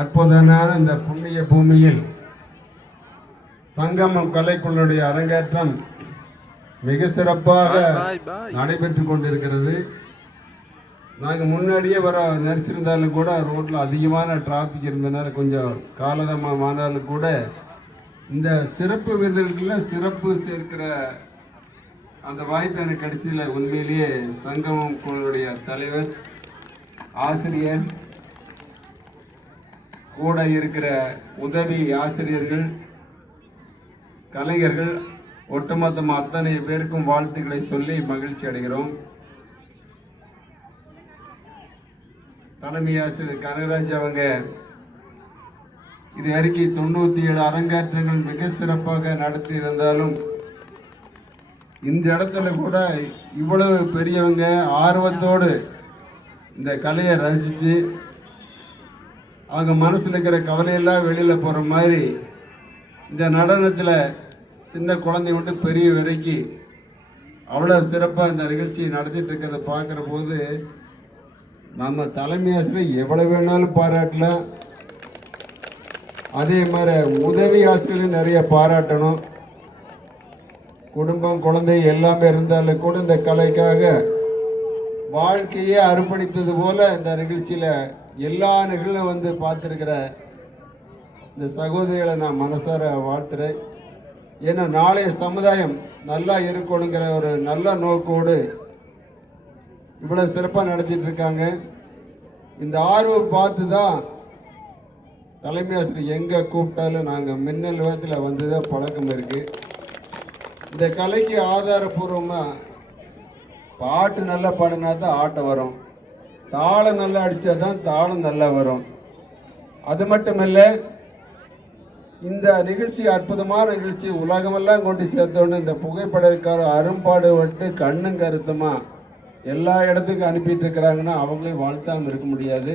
அற்புதமான இந்த புண்ணிய பூமியில் சங்கமம் கலைக்குழுடைய அரங்கேற்றம் மிக சிறப்பாக நடைபெற்று கொண்டிருக்கிறது. நாங்கள் முன்னாடியே வர நினச்சிருந்தாலும் கூட ரோட்டில் அதிகமான டிராஃபிக் இருந்தனால கொஞ்சம் காலதாமமானாலும் கூட இந்த சிறப்பு விருதுகளில் சிறப்பு சேர்க்கிற அந்த வாய்ப்பு எனக்கு கிடைச்சதில்லை. உண்மையிலேயே சங்கமம் குழுவுடைய தலைவர், ஆசிரியர், கூட இருக்கிற உதவி ஆசிரியர்கள், கலைஞர்கள், ஒட்டுமொத்தம் அத்தனை பேருக்கும் வாழ்த்துக்களை சொல்லி மகிழ்ச்சி அடைகிறோம். தலைமை ஆசிரியர் கனகராஜ் அவங்க இது வரைக்கும் 97 அரங்கேற்றங்கள் மிக சிறப்பாக நடத்தி இருந்தாலும் இந்த இடத்துல கூட இவ்வளவு பெரியவங்க ஆர்வத்தோடு இந்த கலையை ரசித்து அவங்க மனசில் இருக்கிற கவலையெல்லாம் வெளியில் போகிற மாதிரி இந்த நடனத்தில் சின்ன குழந்தை விட்டு பெரிய வரைக்கும் அவ்வளோ சிறப்பாக இந்த நிகழ்ச்சியை நடத்திட்டு இருக்கிறத பார்க்குற போது நம்ம தலைமை ஆசிரியர் எவ்வளோ வேணாலும் பாராட்டலாம். அதே மாதிரி உதவி ஆசிரியர்களும் நிறைய பாராட்டணும். குடும்பம், குழந்தை எல்லாமே இருந்தாலும் கூட இந்த கலைக்காக வாழ்க்கையே அர்ப்பணித்தது போல இந்த நிகழ்ச்சியில் எல்லா நிகழ்வும் வந்து பார்த்துருக்கிற இந்த சகோதரிகளை நான் மனசார வாழ்த்துறேன். ஏன்னா நாளைய சமுதாயம் நல்லா இருக்கணுங்கிற ஒரு நல்ல நோக்கோடு இவ்வளோ சிறப்பாக நடத்திட்டு இருக்காங்க. இந்த ஆர்வம் பார்த்து தான் தலைமை ஆசிரியர் எங்கே கூப்பிட்டாலும் நாங்கள் மின்னல் வேகத்தில் வந்து தான் பழக்கம் இருக்குது. இந்த கலைக்கு ஆதாரபூர்வமாக பாட்டு நல்லா பாடினா தான் ஆட்டம் வரும், தாளம் நல்லா அடித்தா தான் தாளம் நல்லா வரும். அது மட்டுமல்ல, இந்த நிகழ்ச்சி அற்புதமான நிகழ்ச்சி உலகமெல்லாம் கொண்டு சேர்த்தோன்னு இந்த புகைப்படக்கார அரும்பாடு விட்டு கண்ணும் கருத்துமா எல்லா இடத்துக்கும் அனுப்பிட்டு இருக்கிறாங்கன்னா அவங்களையும் வாழ்த்தாமல் இருக்க முடியாது.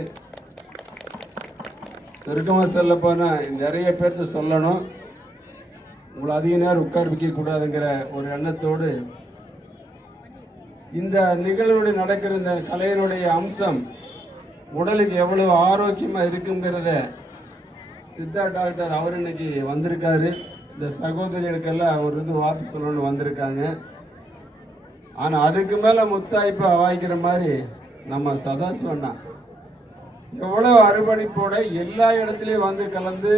சுருக்கமாக சொல்ல போனால் நிறைய பேர்த்த சொல்லணும், உங்களை அதிக நேரம் உட்கார வைக்கக்கூடாதுங்கிற ஒரு எண்ணத்தோடு இந்த நிகழ்வுடைய நடக்கிற இந்த கலையினுடைய அம்சம் உடலுக்கு எவ்வளவு ஆரோக்கியமாக இருக்குங்கிறத சித்தா டாக்டர் அவர் இன்னைக்கு வந்திருக்காரு. இந்த சகோதரிகளுக்கெல்லாம் ஒரு வார்த்தை சொல்லணும்னு வந்திருக்காங்க. ஆனால் அதுக்கு மேலே முத்தாய்ப்பா வாய்க்கிற மாதிரி நம்ம சதாசிவண்ணா எவ்வளோ அர்ப்பணிப்போட எல்லா இடத்துலையும் வந்து கலந்து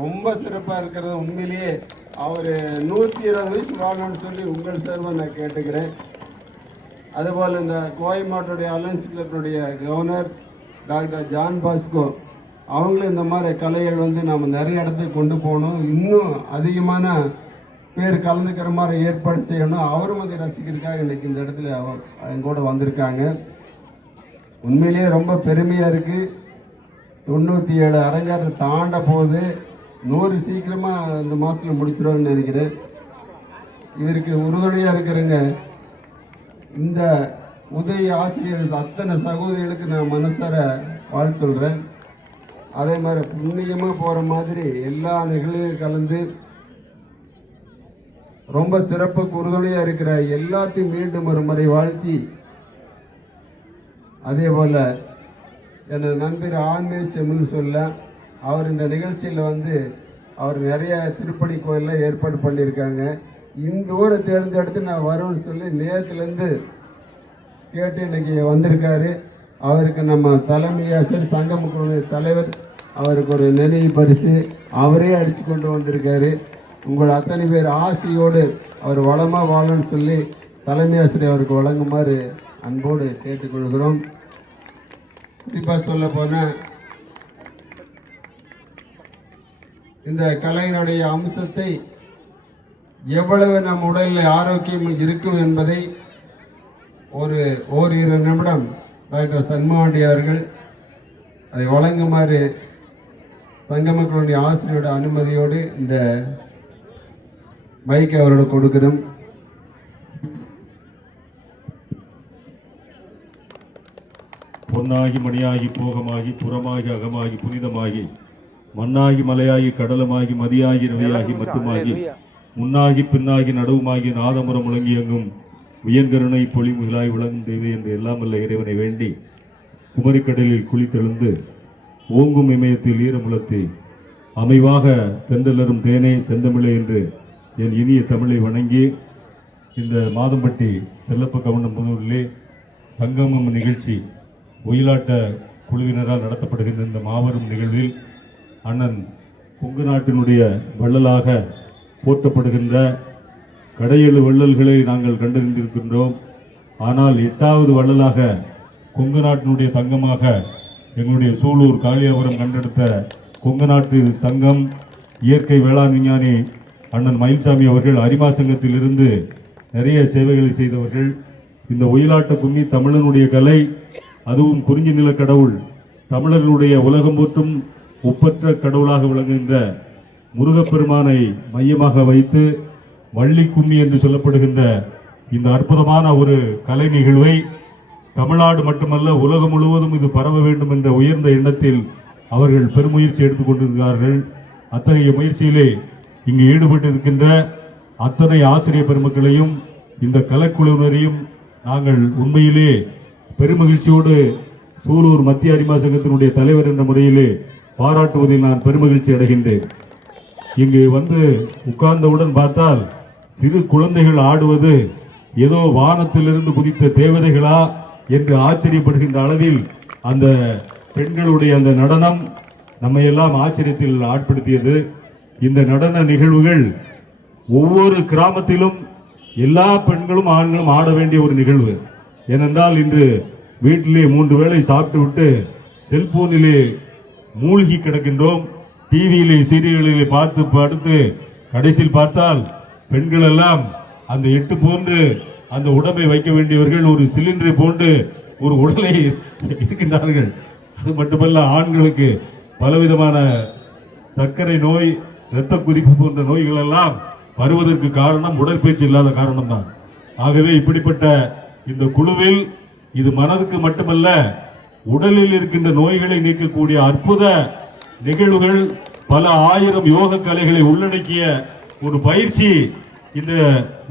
ரொம்ப சிறப்பாக இருக்கிறது. உண்மையிலேயே அவர் 120 வயசு வாங்கணும்னு சொல்லி உங்கள் சார்பாக நான் கேட்டுக்கிறேன். அதுபோல் இந்த கோவை மாவட்டத்துடைய அலையன்ஸ் கிளப்பினுடைய கவர்னர் டாக்டர் ஜான் பாஸ்கோ அவங்களும் இந்த மாதிரி கலைகள் வந்து நம்ம நிறைய இடத்துக்கு கொண்டு போகணும், இன்னும் அதிகமான பேர் கலந்துக்கிற மாதிரி ஏற்பாடு செய்யணும். அவரும் வந்து ரசிக்கிறதுக்காக இன்றைக்கி இந்த இடத்துல எங்கூட வந்திருக்காங்க. உண்மையிலேயே ரொம்ப பெருமையாக இருக்குது. 97 அரங்கேற்றம் தாண்ட போகுது. 100 சீக்கிரமாக இந்த மாதத்தில் முடிச்சிடுவோன்னு நினைக்கிறேன். இவருக்கு உறுதுணையாக இருக்கிறேங்க இந்த உதவி ஆசிரியர்கள் அத்தனை சகோதரிகளுக்கு நான் மனசார வாழ்த்து சொல்கிறேன். அதே மாதிரி புண்ணியமாக போகிற மாதிரி எல்லா நிகழ்வையும் கலந்து ரொம்ப சிறப்புக்கு உறுதுணையாக இருக்கிற எல்லாத்தையும் மீண்டும் ஒரு முறை வாழ்த்தி, அதே போல் எனது நண்பர் ஆன்மீக செம்மல் சொல்ல அவர் இந்த நிகழ்ச்சியில் வந்து அவர் நிறைய திருப்பணி கோயிலில் ஏற்பாடு பண்ணியிருக்காங்க. இந்த ஊரை தேர்ந்தெடுத்து நான் வருவேன்னு சொல்லி நேரத்துலேருந்து கேட்டு இன்னைக்கு வந்திருக்காரு. அவருக்கு நம்ம தலைமை ஆசிரியர் சங்கம குழு தலைவர் அவருக்கு ஒரு நினைவு பரிசு அவரே அடித்து கொண்டு வந்திருக்காரு. உங்கள் அத்தனை பேர் ஆசையோடு அவர் வளமாக வாழணும்னு சொல்லி தலைமை ஆசிரியர் அவருக்கு வழங்குமாறு அன்போடு கேட்டுக்கொள்கிறோம். குறிப்பாக சொல்ல போனால் இந்த கலையினுடைய அம்சத்தை எவ்வளவு நம் உடலில் ஆரோக்கியம் இருக்கும் என்பதை ஓரிரு நிமிடம் டாக்டர் சண்முகாண்டி அவர்கள் அதை வழங்குமாறு சங்கமக்களுடைய ஆசிரியரோட அனுமதியோடு இந்த மைக்கை அவரோட கொடுக்கிறோம். பொன்னாகி மணியாகி போகமாகி புறமாகி அகமாகி புனிதமாகி மண்ணாகி மலையாகி கடலுமாகி மதியாகி ரவியாகி மட்டுமாகி முன்னாகி பின்னாகி நடுவுமாகி நாதமுறம் முழங்கியங்கும் உயர்கருணை பொலிமுகளாய் விளங்கும் தெய்வம் என்று எல்லாம் வல்ல இறைவனை வேண்டி குமரிக்கடலில் குளித்தெழுந்து ஓங்கும் இமயத்தில் ஈரமுலத்தே அமைவாக தென்றலரும் தேனே செந்தமிழே என்று என் இனிய தமிழை வணங்கி இந்த மாதம்பட்டி செல்லப்ப கவுண்டம் புதூரிலே சங்கமம் நிகழ்ச்சி ஒயிலாட்ட குழுவினரால் நடத்தப்படுகின்ற இந்த மாபெரும் நிகழ்வில் அண்ணன் கொங்கு நாட்டினுடைய வள்ளலாக போற்றப்படுகின்ற கடையெழு வள்ளல்களை நாங்கள் கண்டறிந்திருக்கின்றோம். ஆனால் 8வது வள்ளலாக கொங்கு நாட்டினுடைய தங்கமாக எங்களுடைய சூலூர் காளியாபுரம் கண்டெடுத்த கொங்கு நாட்டு தங்கம் இயற்கை வேளாண் விஞ்ஞானி அண்ணன் மயில்சாமி அவர்கள் அரிமா சங்கத்திலிருந்து நிறைய சேவைகளை செய்தவர்கள். இந்த ஒயிலாட்ட கும்மி தமிழனுடைய கலை, அதுவும் குறிஞ்சி நில கடவுள் தமிழர்களுடைய உலகம் போற்றும் ஒப்பற்ற கடவுளாக விளங்குகின்ற முருகப்பெருமானை மையமாக வைத்து வள்ளி கும்மி என்று சொல்லப்படுகின்ற இந்த அற்புதமான ஒரு கலை நிகழ்வை தமிழ்நாடு மட்டுமல்ல உலகம் முழுவதும் இது பரவ வேண்டும் என்ற உயர்ந்த எண்ணத்தில் அவர்கள் பெருமுயற்சி எடுத்துக்கொண்டிருக்கிறார்கள். அத்தகைய முயற்சியிலே இங்கு ஈடுபட்டிருக்கின்ற அத்தனை ஆசிரியர் பெருமக்களையும் இந்த கலைக்குழுவினரையும் நாங்கள் உண்மையிலே பெருமகிழ்ச்சியோடு சூலூர் மத்திய அரிமா சங்கத்தினுடைய தலைவர் என்ற முறையிலே பாராட்டுவதில் நான் பெருமகிழ்ச்சி அடைகின்றேன். இங்கு வந்து உட்கார்ந்தவுடன் பார்த்தால் சிறு குழந்தைகள் ஆடுவது ஏதோ வானத்திலிருந்து குதித்த தேவதைகளா என்று ஆச்சரியப்படுகின்ற அளவில் அந்த பெண்களுடைய அந்த நடனம் நம்மை எல்லாம் ஆச்சரியத்தில் ஆட்படுத்தியது. இந்த நடன நிகழ்வுகள் ஒவ்வொரு கிராமத்திலும் எல்லா பெண்களும் ஆண்களும் ஆட வேண்டிய ஒரு நிகழ்வு. ஏனென்றால் இன்று வீட்டிலே 3 வேளை சாப்பிட்டு விட்டு செல்போனிலே மூழ்கி கிடக்கின்றோம். டிவியிலே சீரியல்களிலே பார்த்து படுத்து கடைசியில் பார்த்தால் பெண்கள் எல்லாம் அந்த 8 போன்று அந்த உடம்பை வைக்க வேண்டியவர்கள் ஒரு சிலிண்டரை போன்று ஒரு உடலை இருக்கின்றார்கள். அது மட்டுமல்ல, ஆண்களுக்கு பலவிதமான சர்க்கரை நோய், இரத்த குறிப்பு போன்ற நோய்கள் எல்லாம் வருவதற்கு காரணம் உடற்பயிற்சி இல்லாத காரணம்தான். ஆகவே இப்படிப்பட்ட இந்த குழுவில் இது மனதுக்கு மட்டுமல்ல உடலில் இருக்கின்ற நோய்களை நீக்கக்கூடிய அற்புத நிகழ்வுகள், பல ஆயிரம் யோக கலைகளை உள்ளடக்கிய ஒரு பயிற்சி இந்த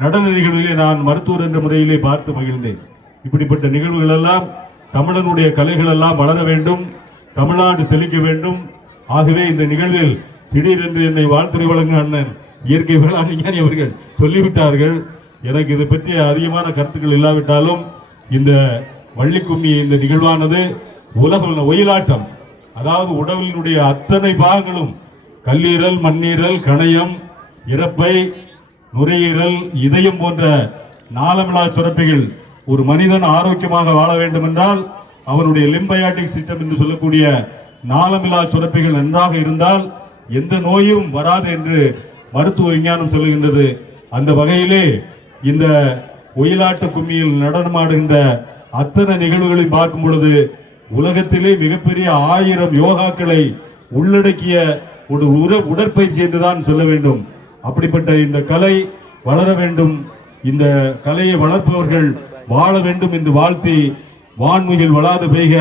நடன நிகழ்விலே நான் மருத்துவர் என்ற முறையிலே பார்த்து மகிழ்ந்தேன். இப்படிப்பட்ட நிகழ்வுகள் எல்லாம் தமிழனுடைய கலைகள் எல்லாம் வளர வேண்டும், தமிழ்நாடு செழிக்க வேண்டும். ஆகவே இந்த நிகழ்வில் திடீரென்று என்னை வாழ்த்துறை வழங்கும் அண்ணன் இயற்கை வேளாண் விஞ்ஞானி அவர்கள் சொல்லிவிட்டார்கள். எனக்கு இது பற்றிய அதிகமான கருத்துக்கள் இல்லாவிட்டாலும் இந்த வள்ளி கும்மி இந்த நிகழ்வானது உலக ஒயிலாட்டம், அதாவது உடலினுடைய அத்தனை பாகங்களும் கல்லீரல், மண்ணீரல், கணையம், இறப்பை, நுரையீரல், இதயம் போன்ற நாளமிலா சுரப்பிகள் ஒரு மனிதன் ஆரோக்கியமாக வாழ வேண்டும் என்றால் அவனுடைய லிம்பயாட்டிக் சிஸ்டம் என்று சொல்லக்கூடிய நாளமிலா சுரப்பிகள் நன்றாக இருந்தால் எந்த நோயும் வராது என்று மருத்துவ விஞ்ஞானம் சொல்லுகின்றது. அந்த வகையிலே இந்த ஒயிலாட்ட கும்மியில் நடனமாடுகின்ற அத்தனை நிகழ்வுகளை பார்க்கும் பொழுது உலகத்திலே மிகப்பெரிய 1000 யோகாக்களை உள்ளடக்கிய ஒரு உடற்பயிற்சி என்றுதான் சொல்ல வேண்டும். அப்படிப்பட்ட இந்த கலை வளர வேண்டும், இந்த கலையை வளர்ப்பவர்கள் வாழ வேண்டும் என்று வாழ்த்தி, வான்முகில் வளாது பெய்க,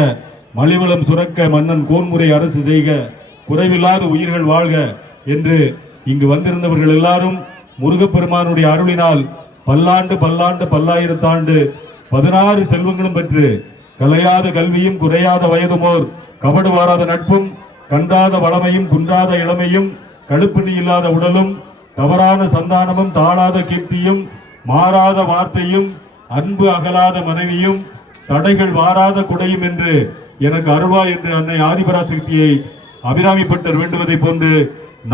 மலிவளம் சுரக்க, மன்னன் கோன்முறை அரசு செய்க, குறைவில்லாத உயிர்கள் வாழ்க என்று இங்கு வந்திருந்தவர்கள் எல்லாரும் முருகப்பெருமானுடைய அருளினால் பல்லாண்டு பல்லாண்டு பல்லாயிரத்தாண்டு 16 செல்வங்களும் பெற்று கலையாத கல்வியும் குறையாத வயதுமோர் கபடு வாராத நட்பும் கன்றாத வளமையும் குன்றாத இளமையும் கழுப்பினி இல்லாத உடலும் தவறான சந்தானமும் தாழாத கீர்த்தியும் மாறாத வார்த்தையும் அன்பு அகலாத மனைவியும் தடைகள் வாராத குடையும் என்று எனக்கு அருள்வா என்று அன்னை ஆதிபராசக்தியை அபிராமிப்பட்டர் வேண்டுவதை போன்று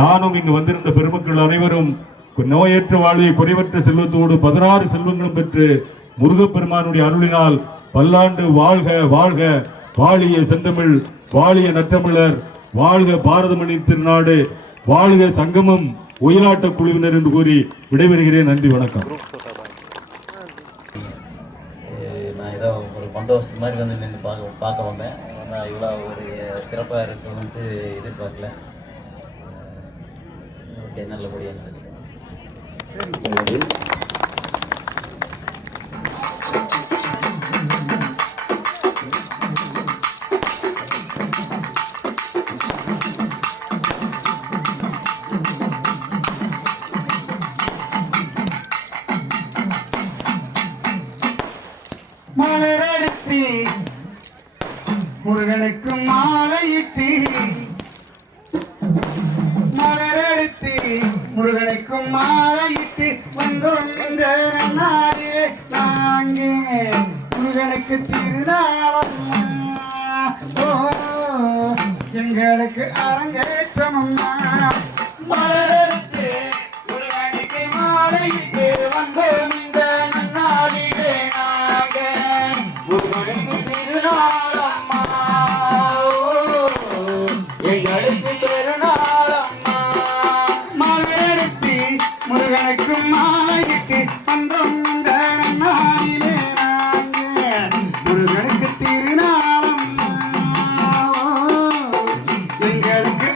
நானும் இங்கு வந்திருந்த பெருமக்கள் அனைவரும் நோயற்ற வாழ்வை குறைவற்ற செல்வத்தோடு 16 செல்வங்களும் பெற்று முருகப்பெருமானுடைய அருளினால் பல்லாண்டு வாழ்க வாழ்க, வாழிய செந்தமிழ், வாழிய நற்றமிழர், வாழ்க பாரதமணி திருநாடு, வாழ்க சங்கமம் ஒயிலாட்ட குழுவினர் என்று கூறி விடைபெறுகிறேன். நன்றி, வணக்கம். நான் ஏதோ ஒரு பந்தோபஸ்து மாதிரி வந்து நின்று பார்க்க வந்தேன். ஆனால் இவ்வளோ ஒரு சிறப்பாக இருக்குன்னு எதிர்பார்க்கல. ஓகே, நல்லபடியாக சரி. மலரடுத்தி முருகனுக்கு மாலையிட்டு மலரெடுத்து முருகனுக்கு மாலையிட்டு வந்தோம் இந்த நாளிலே நாங்கே முருகனுக்கு திருநாளம்மா ஓ எங்களுக்கு அரங்கேற்றமம்மா மலரெடுத்து முருகனுக்கு மாலையிட்டு வந்தோம் இந்த நாளிலே நாங்கே முருகனுக்கு திருநாளம்மா எங்களுக்கு திருநாளம்மா மலரெடுத்து முருகனுக்கு மாலையிட்டு வந்தோம் இந்த நாளிலே நாங்கே முருகனுக்கு திருநாளம்மா எங்களுக்கு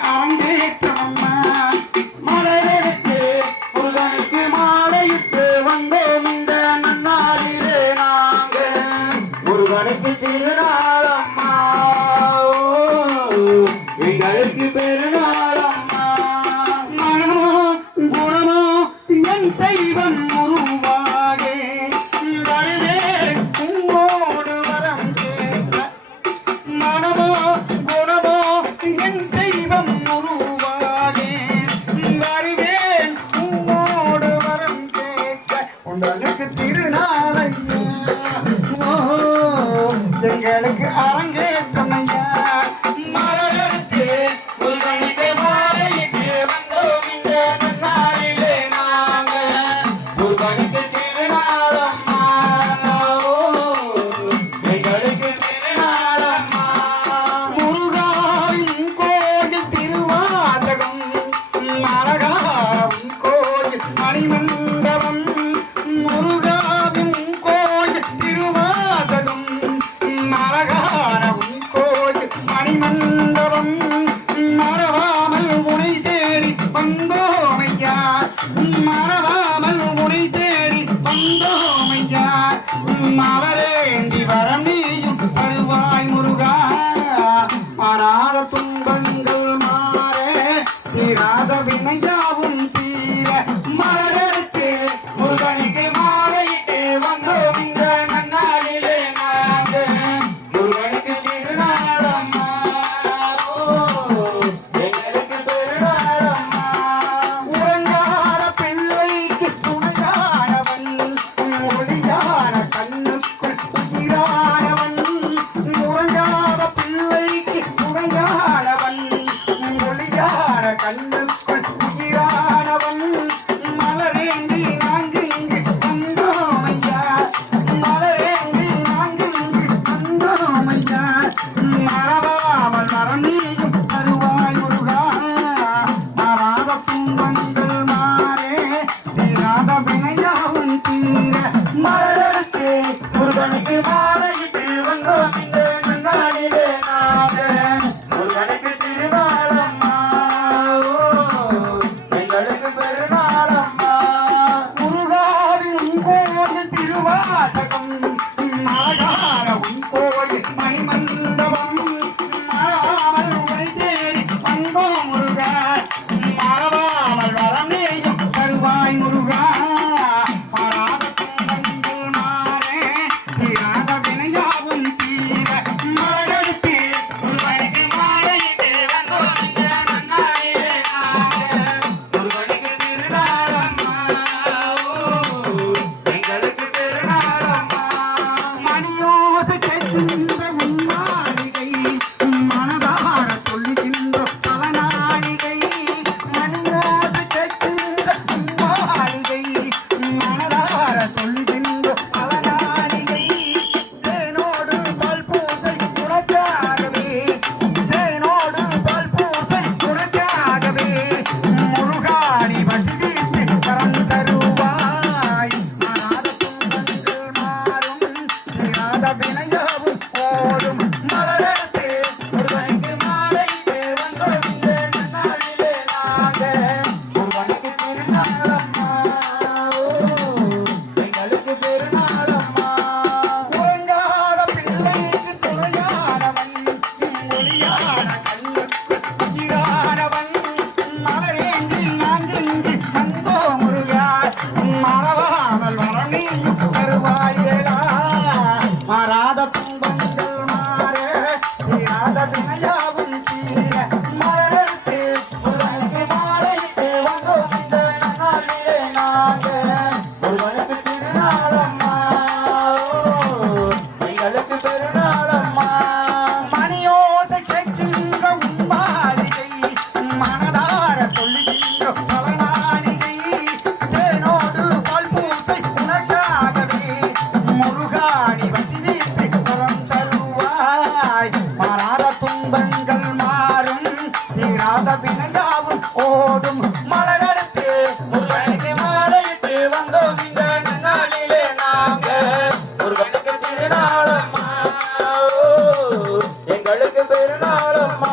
எங்களுக்கு பெருநாளம்மா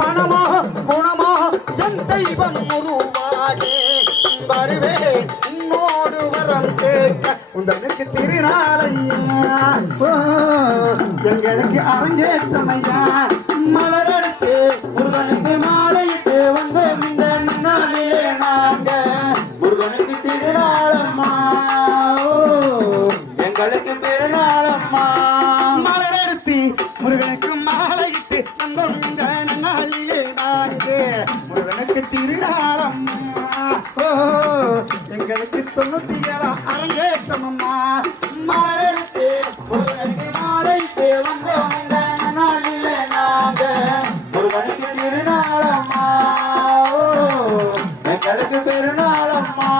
மனமா குணமா என் தெய்வம் உருவாகி வருவேன் உன்னோடு வரம் கேட்க உந்தனுக்கு திருநாளையா எங்களுக்கு அரங்கேற்றமையா மலரெடுத்து முருகனுக்கு மாலையிட்டு வந்து இந்த நாளிலே நாங்க முருகனுக்கு திருநாளம்மா எங்களுக்கு பெருநாளம்மா மலரெடுத்து முருகனுக்கு மாலையிட்டு வந்தோம் இந்த நாளிலே நாங்க முருகனுக்கு திருநாளம்மா எங்களுக்கு 97 அரங்கேற்றமம்மா மலரெடுத்து முருகனுக்கு மாலையிட்டு வந்தோம் இந்த நாளிலே நாங்க முருகனுக்கு திருநாளம்மா எங்களுக்கு பெருநாளம்மா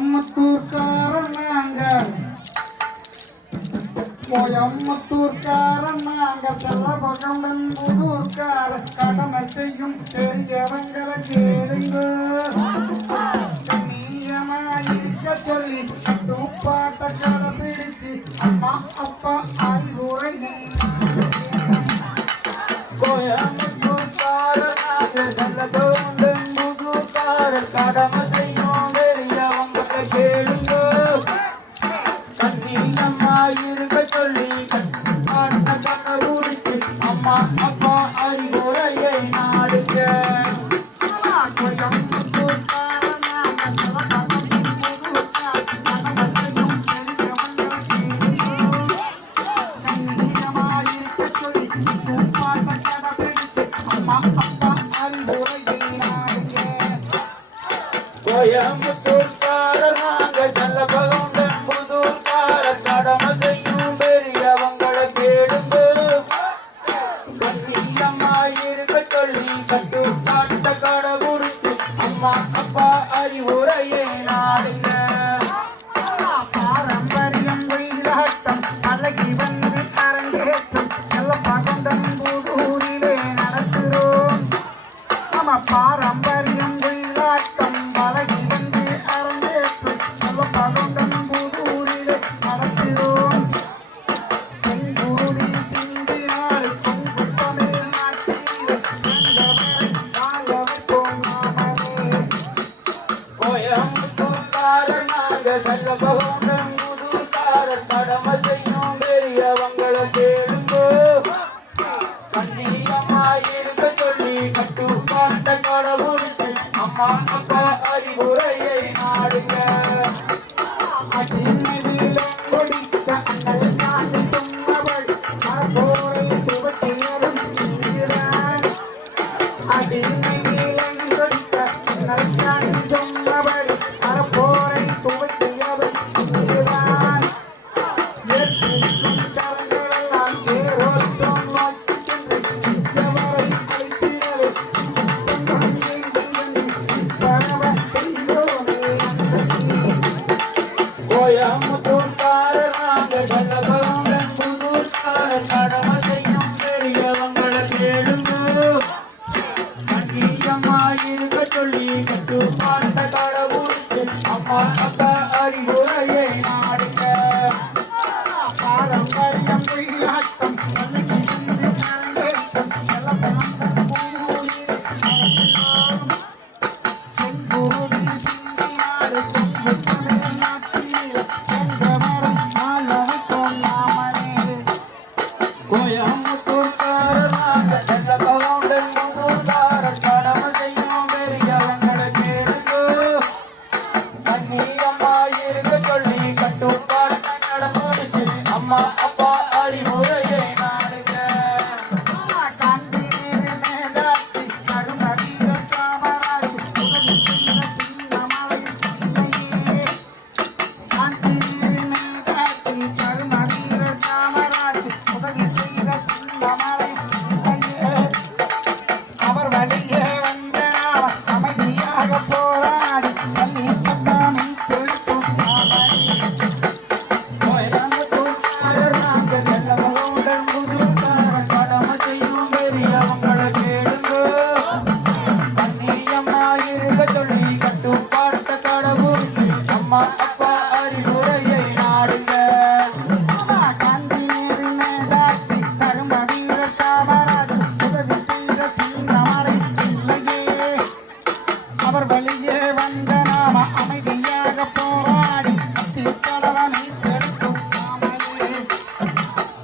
கோயம்புத்தூர்காரன் நாங்க கோயம்புத்தூர்காரன் நாங்க செல்லபகவுடன் புதூர்காரன் கடமை செய்யும் பெரியவங்களை கேளுங்க கண்ணியமாயிருக்க சொல்லி துப்பாட்ட கடைபிடிச்சு அம்மா அப்பா அறிவுரை கோயம்புத்தூர்காரன் நாங்க செல்லபகவுடன் புதூர்காரன் கடமை செய்யும் பெரியவங்களை கேளுங்க கண்ணியமாயிருக்க சொல்லி கட்டுப்பாட்ட கடைபிடிச்சு அம்மா அப்பா அறிவுரையை நாடுங்க கோயம்புத்தூர்காரர் நாங்க செல்லபகவுண்டன் புதூர்காரர் கடமை செய்யும் பெரியவங்களை கேளுங்க கண்ணியமாயிருக்க சொல்லி கட்டுப்பாட்ட கடைபிடிச்சு அம்மா அப்பா அறிவுரையை நாடுங்க பாரம்பரியம் ஒயிலாட்டம் அழகி வந்து அரங்கேற்றம் செல்லபகவுண்டன் புதூரிலே நடத்துகிறோம் நம்ம பாரம்பரியம் ஒயிலாட்டம் அழகி வந்து அரங்கேற்றம் செல்லபகவுண்டன் புதூரிலே நடத்துகிறோம் செங்குருதி சிந்தினாடு கொங்கு தமிழ்நாட்டிலே செங்கவரை வாழவைப்போம் நாமரே கோயம்புத்தூர்காரர் நாங்க செல்லபகவுண்டன் புதூர்காரர் கடமை செய்யும் பெரியவங்களை கேளுங்க கண்ணியமாயிருக்க சொல்லி கட்டுப்பாட்ட கடைபிடிச்சு அம்மா அப்பா அறிவுரையை நாடுங்க அடிமை விலங்கொடித்த அண்ணல் காந்தி சொன்னபடி மரபோரை துவக்கியதும் நீங்கள்தான் அடிமை விலங்கொடித்த அண்ணல் காந்தி சொன்னபடி மரபோரை துவக்கியதும் நீங்கள்தான் ஏற்றிருக்கும் கரங்களெல்லாம் ஏரோட்டம் நோக்கி சென்று நிஜவரை அழைத்திடவே பரவ செய்தோமே கோயம்புத்தூர்காரர் நாங்க செல்லபகவுண்டன் புதூர்காரர் கடமை செய்யும் பெரியவங்களை கேளுங்க கண்ணியமாயிருக்க சொல்லி கட்டுப்பாட்ட கடைபிடிச்சு அம்மா அப்பா அறிவுரையை நாடுங்க பாரம்பரியம் ஒயிலாட்டம் அழகி வந்து அரங்கேற்றம் செல்லபகவுண்டன் புதூரிலே நடத்துகிறோம் செங்குருதி சிந்தினாடு கொங்கு தமிழ்நாட்டிலே செங்கவரை வாழவைப்போம் நாமரே கோயம்புத்தூர்காரர் நாங்க செல்லபகவுண்டன் புதூர்காரர் கடமை செய்யும் பெரியவங்களை கேளுங்க கண்ணியமாயிருக்க சொல்லி கட்டுப்பாட்ட கடைபிடிச்சு அம்மா அப்பா அறிவுரையை நாடுங்க காந்தி நீர் மேதாட்சி கருணவீர காமராஜ் உதவி செய்த சிங்கமலை சில்லையே காந்தி நீர் மேதாட்சி கருணவீர காமராஜ் உதவி செய்த சிங்கமலை சில்லையே அவர் வழியே வந்த நாம அமைதியாக போராடி தண்ணீர் செலுத்தும் கோயம்புத்தூர்காரர் நாங்க செல்லபகவுண்டன் புதூர்காரர் கடமை செய்யும் பெரியவங்களை கேளுங்க கண்ணியமாயிருக்க சொல்லி கட்டுப்பாட்ட கடைபிடிச்சு அம்மா அப்பா அறிவுரையை நாடுங்க காந்தி நேரு மேதாட்சி கருமவீர காமராஜ் உதவி செய்த சிங்கமலை இல்லையே அவர் வழியே வந்த நாம அமைதியாக போராடி தீர்க்கடலை கெடுக்கும் நாமலே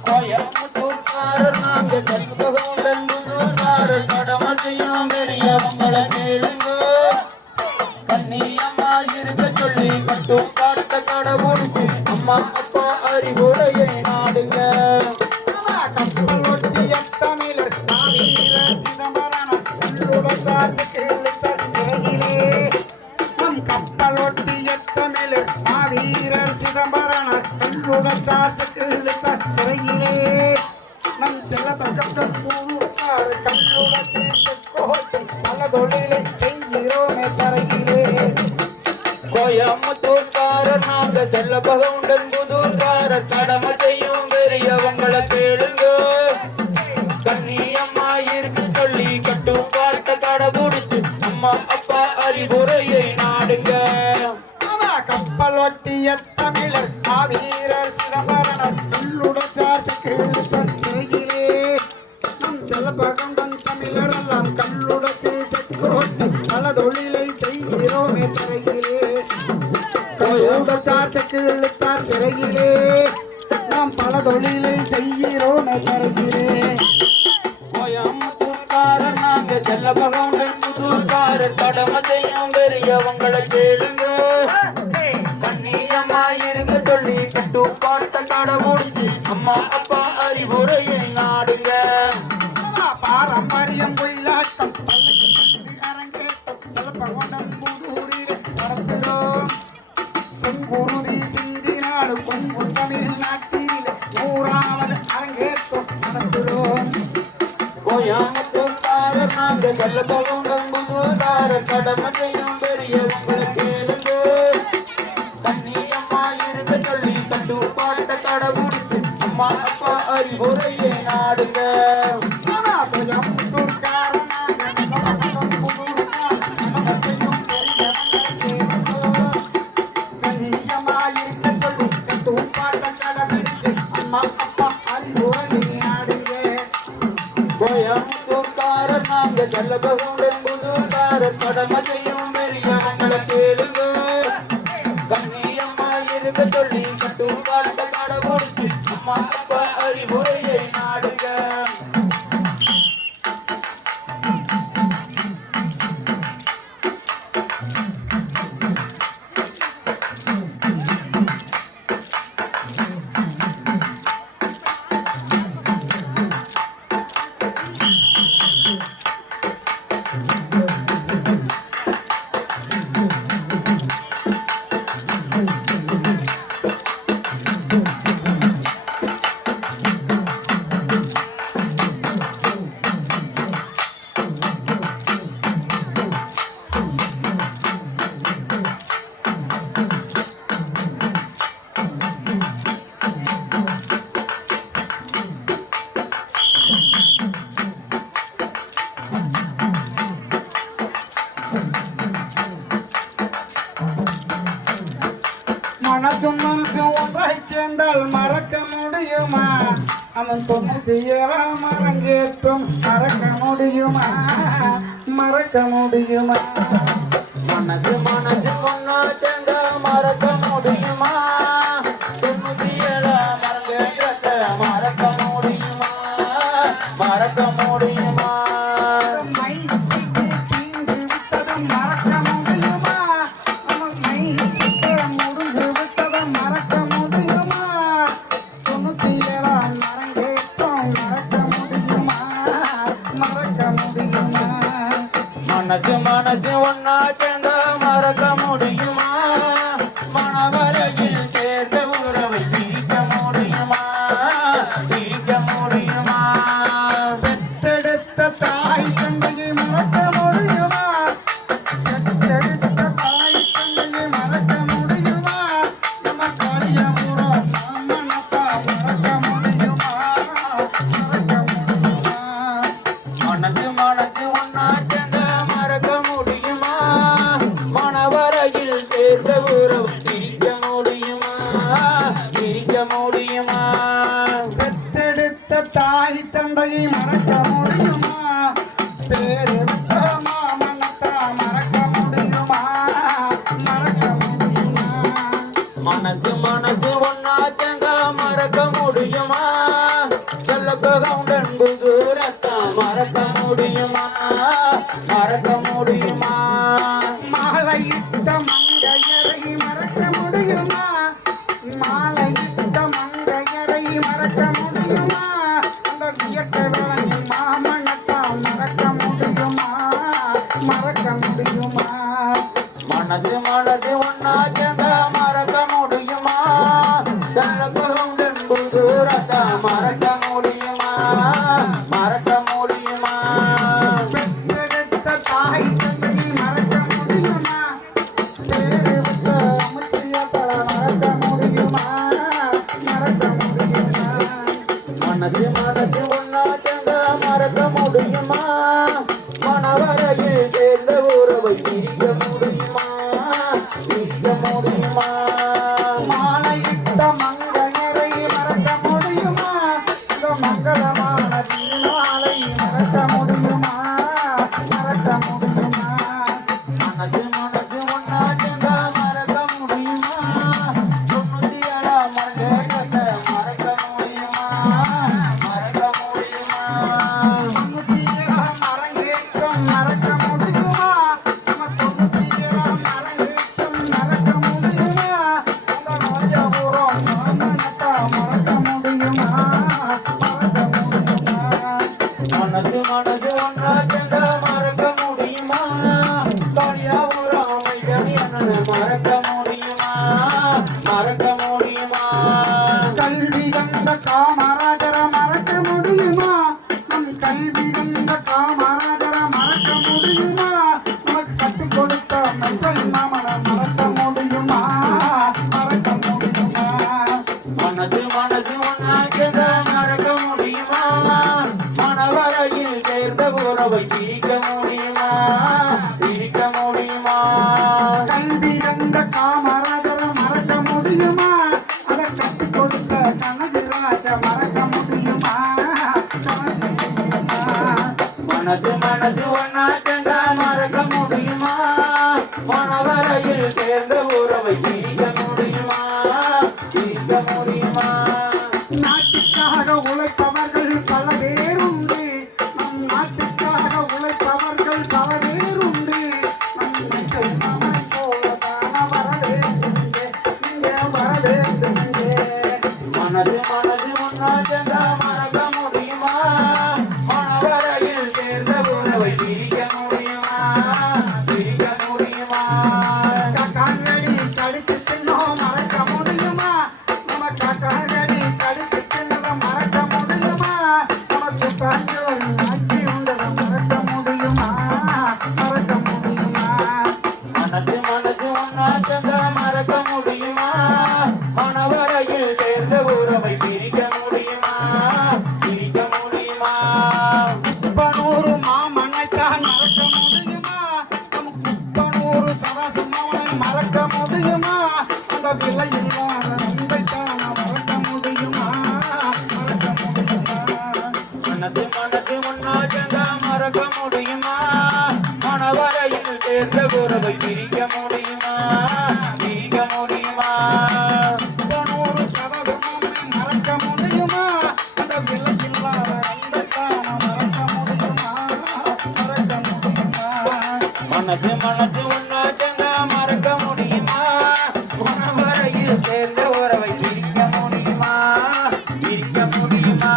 கோயம்புத்தூர்காரர் நாங்க செல்லபகவுண்டன் புதூர்காரர் கடமை செய்யும் பெரியவங்களை கேளுங்க கண்ணியமாயிருக்க சொல்லி கட்டுப்பாட்ட கடைபிடிச்சு அம்மா அப்பா அறிவுரையை நாடுங்க கப்பலொட்டிய தமிழர் மாவீர சிதம்பரனார் உள்ளுடன் சார்சு கிழித்த சிறையிலே நம் கப்பலொட்டிய தமிழர் மாவீரர் சிதம்பரனார் உள்ளுடன் சார்சு கிழித்த சிறையிலே நம் செல்லபகவுண்டன் புதூர்காரர் கண்ணுடன் சேர்த்து கோட்டை பல தொழிலை செய்கிறோமே தரையிலே கோயம்புத்தூர்காரர் நாங்க செல்லபகவுண்டன் புதூர்காரர் கடமை செய்யும் பெரிய அம்மா அப்பா அறிவுரையை நாடுங்க. கப்பலொட்டிய தமிழர் மாவீரர் சிதம்பரனர் உள்ளுடச்சார் செக்கிழுத்தர் சிறையிலே நம் செல்வகண்டன் தமிழர் எல்லாம் கல்லுடச்சு செக்கோட்டி பல தொழிலை செய்கிறோமே தரையிலே. கல்லுடச்சார் செக்கிழுத்தார் சிறையிலே நாம் பல தொழிலை செய்கிறோமே தரையிலே. கோயம்புத்தூர்காரர் நாங்க செல்லபகவுண்டன் புதூர்காரர் கடமை செய்யும் பெரியவங்களை கேளுங்க. கண்ணியமாயிருங்க சொல்லி கட்டுப்பாட்ட கடமுடிச்சு அம்மா அப்பா அறிவுரையை நாடுங்க. பாரம்பரியம் கோயிலாட்டம் அரங்கேற்றம் செல்வகண்டன் புதூரில் நடத்துகிறோம். செங்குருதி சிந்தி நாடு கொங்கு தமிழ்நாட்டில் 100வது அரங்கேற்றம் நடத்துகிறோம். கோயம்புத்தூர்காரர் நாங்க செல்லபகவுண்டன் புதூர்காரர் கடமை செய்யும் பெரியவங்களை கேளுங்க. கண்ணியமாயிருங்க சொல்லி கட்டுப்பாட்ட கடமுடிச்சு அம்மா அப்பா அறிவுரையை நாடுங்க. கோயம்புத்தூர்காரர் நாங்க செல்லபகவுண்டன் புதூர்காரர் கடமை செய்யும் பெரியவங்களை கேளுங்க. கண்ணியமாயிருக்க சொல்லி கட்டுப்பாட்ட கடமுடிச்சு அம்மா அப்பா அறிவுரையை நாடுங்க. மனசும் மனசும் ஒன்றாய் சேர்ந்தால் மறக்க முடியுமா? அவன் 97ஆம் அரங்கேற்றம் மறக்க முடியுமா? மறக்க முடியுமா? மனது மனது ஒன்னா சேர்ந்த மறக்க முடியுமா? 97ஆம் அரங்கேற்றத்தை மறக்க முடியுமா? மறக்க முடியுமா? மனது மனது ஒன்னா சேர்ந்த மறக்க முடியுமா? மனவரையில் சேர்ந்த உறவை பிரிக்க முடியுமா? பிரிக்க முடியுமா? பெற்றெடுத்த தாய் தந்தையை மறக்க முடியுமா? பெற்றெடுத்த தாய் தந்தையை மறக்க முடியுமா? நம்ம கலியபுரம் மாமனத்தா மறக்க முடியுமா? மறக்க முடியுமா? மனது மனது ஒன்னா சேர்ந்த மறக்க முடியுமா? மனவரையில் சேர்ந்த உறவு பிரிக்க முடியுமா? பிரிக்க முடியுமா? பெற்றெடுத்த தாய் தந்தையை மறக்க முடியுமா? பேரு வச்ச மாமனத்தா மறக்க முடியுமா? மறக்க முடியுமா? மனது மனது ஒன்னா சேர்ந்த மறக்க முடியுமா? செல்லபகவுண்டன் புதூரத்தா மறக்க முடியுமா? மறக்க முடியுமா? மாலையிட்ட மங்கையரை மறக்க முடியுமா? மாலையிட்ட மங்கையரை மறக்க முடியுமா? அந்த வியட்ட வேளை மாமனத்தா மறக்க முடியுமா? மறக்க முடியுமா? மனது மனது ஒன்னா சேர்ந்த மறக்க முடியுமா? செல்லபகவுண்டன் புதூரத்தா மறக்க முடியுமா? மறக்க முடியுமா? பெற்றெடுத்த தாய் தந்தையை மறக்க முடியுமா? பேரு வச்ச அமைச்சியப்பட மறக்க முடியுமா? மறக்க முடியுமா? மனது மனது ஒன்னா சேர்ந்த மறக்க முடியுமா? மனவரையில் சேர்ந்த உறவு பிரிக்க முடியுமா பிரிக்க முடியுமா மாலையிட்ட மங்கையரை மறக்க முடியுமா இந்த மங்களமான திருநாளை மறக்க முடியுமா மறக்க முடியுமா மனது மனது ஒன்னா சேர்ந்தா மறக்க முடியுமா 97ஆம் மரகதத்தை மறக்க முடியுமா மறக்க முடியுமா 97ஆம் அரங்கேற்றம் மறக்க முடியுமா நம்ம 97ஆம் அரங்கேற்றம் மறக்க முடியுமா அந்த நோயாபுரம் மாமனத்தை மறக்க முடியுமா மறக்க முடியுமா மனது மனது ஒன்னா சேர்ந்தா மறக்க முடியுமா தனியாவூர் அமைச்சர் என்னன்னு மறக்க முடியுமா மறக்க முடியுமா கல்வி தந்த காமராஜரை மறக்க முடியுமா நம் கல்வி தந்த காமராஜரை மறக்க முடியுமா நமக்கு கற்றுக் கொடுத்த மெத்தல் மாமனை மறக்க முடியுமா மறக்க முடியுமா மனது மனது ஒன்னா சேர்ந்தா மறக்க முடியுமா மனவரையில் சேர்ந்த உறவை பிரிக்க முடியுமா பிரிக்க முடியுமா கல்வி தந்த காமராஜரை மறக்க முடியுமா அதை கற்றுக் கொடுத்த கனகராஜ மறக்க முடியுமா மறக்க முடியுமா மனது மனது ஒன்னா சேர்ந்தா மறக்க முடியுமா மனவரையில் சேர்ந்த உறவை பிரிக்க முடியுமா பிரிக்க முடியுமா நாட்டுக்காக உழைப்பவர்கள் பல பேருண்டு நம் நாட்டுக்காக உழைப்பவர்கள் பல பேருண்டு நம் மக்கள் நம்மை போலதான வர வேண்டுமே இங்கே வர வேண்டுமே மனது மனது ஒன்னா சேர்ந்தா மறக்க முடியுமா மனவரையில் சேர்ந்த உறவை பிரிக்க முடியுமா பிரிக்க முடியுமா காக்காங்கடி கடிச்சு தின்னோம் மறக்க முடியுமா நம்ம காக்காங்கடி கடிச்சு தின்னதை மறக்க முடியுமா நமக்கு காஞ்சோல் ஆக்கி உண்டதை மறக்க முடியுமா மறக்க முடியுமா மனது மனது ஒன்னா சேர்ந்தா மறக்க முடியுமா மனவரையில் சேர்ந்த உறவை பிரிக்க முடியுமா பிரிக்க முடியுமா குப்பனூரு மாமன்னைத்தான் மறக்க முடியுமா நம் குப்பனூரு சரசுமாவனை மறக்க முடியுமா அந்த விலை இல்லாத அன்பைத்தான் மறக்க முடியுமா மறக்க முடியுமா மனது மனது ஒன்னா சேர்ந்தா மறக்க முடியுமா மனவரையில் சேர்ந்த உறவை பிரிக்க முடியுமா பிரிக்க முடியுமா குப்பனூரு சரசுமாவனை மறக்க முடியுமா அந்த விலை இல்லாத அன்பைத்தான் மறக்க முடியுமா மறக்க முடியுமா மனது மனது ஒன்னா சேர்ந்தா மறக்க முடியுமா மனவரையில் சேர்ந்த உறவை பிரிக்க முடியுமா பிரிக்க முடியுமா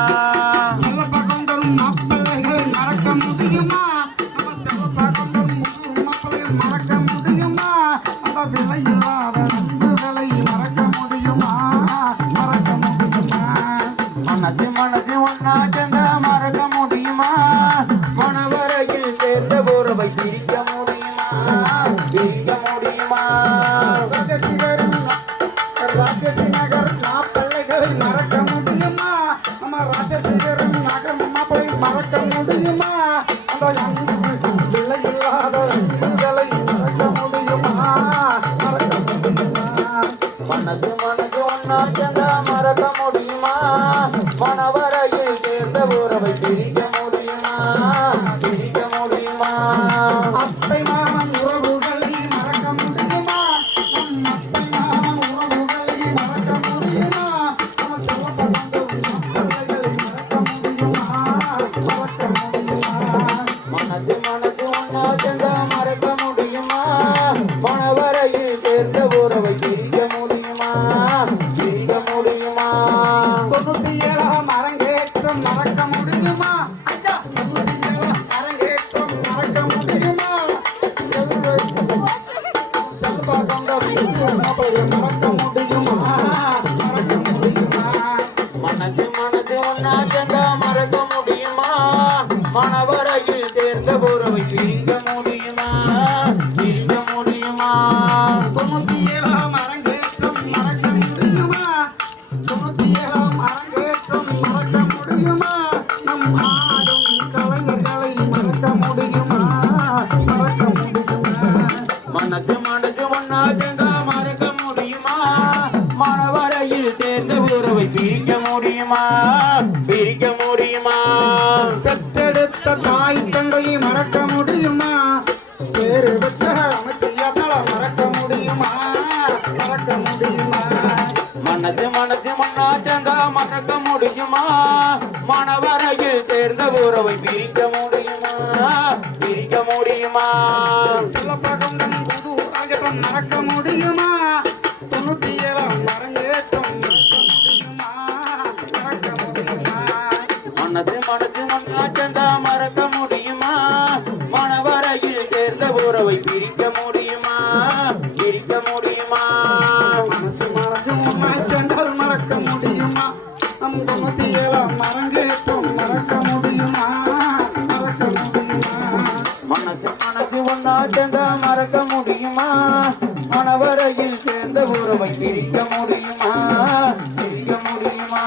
செல்லப்பகொண்டரும் மாப்பிள்ளைகள் மறக்க முடியுமா நம்ம செல்லப்பகொண்டரும் முதிர் மாப்பிள்ளைகள் மறக்க முடியுமா அந்த விலையில்லாத நண்பர்களை மறக்க முடியுமா மறக்க முடியுமா மனது மனது ஒன்னா சேர்ந்தா மறக்க முடியுமா மனவரையில் சேர்ந்த உறவை பிரிக்க முடியுமா பிரிக்க முடியுமா ராஜசி நகர் மாப்பிள்ளைகளை மறக்க முடியுமா நம்ம ராஜசேகரன் நகர் மாப்பிள்ளை மறக்க முடியுமா அந்த அன்பு விலையில்லாத அன்புகளை மறக்க முடியுமா மறக்க முடியுமா மனது மனது ஒன்னா சேர்ந்தா மறக்க முடியுமா மனவரையில் சேர்ந்த உறவை பிரிக்க முடியுமா பிரிக்க முடியுமா அத்தை மாமன் உறவுகளை மறக்க முடியுமா நம் அத்தை மாமன் உறவுகளை மறக்க முடியுமா நம்ம சொல்லப்பட்ட மாப்பிள்ளைகளை மறக்க முடியுமா மறக்க முடியுமா மனது மனது ஒன்னா சேர்ந்தா மறக்க முடியுமா மனவரையில் சேர்ந்த உறவை பிரிக்க முடியுமா பிரிக்க முடியுமா 97ஆம் அரங்கேற்றம் மறக்க முடியுமா ஐயா 97ஆம் அரங்கேற்றம் மறக்க முடியுமா செல்வகொண்டம் மாப்பிள்ளை மறக்க முடியுமா மறக்க முடியுமா மனது மனது ஒன்னா சேர்ந்தா மறக்க முடியுமா மனவரையில் சேர்ந்த உறவை பிரிக்க முடியுமா பிரிக்க முடியுமா 97ஆம் அரங்கேற்றம் உறவை பிரிக்க முடியுமா பிரிக்க முடியுமா மனசு மனசு ஒன்னாய் சென்றால் மறக்க முடியுமா நம் 97 அரங்கேற்றம் மறக்க முடியுமா மறக்க முடியுமா மனசு மனசு ஒன்னா சேர்ந்தா மறக்க முடியுமா மனவரையில் சேர்ந்த உறவை பிரிக்க முடியுமா பிரிக்க முடியுமா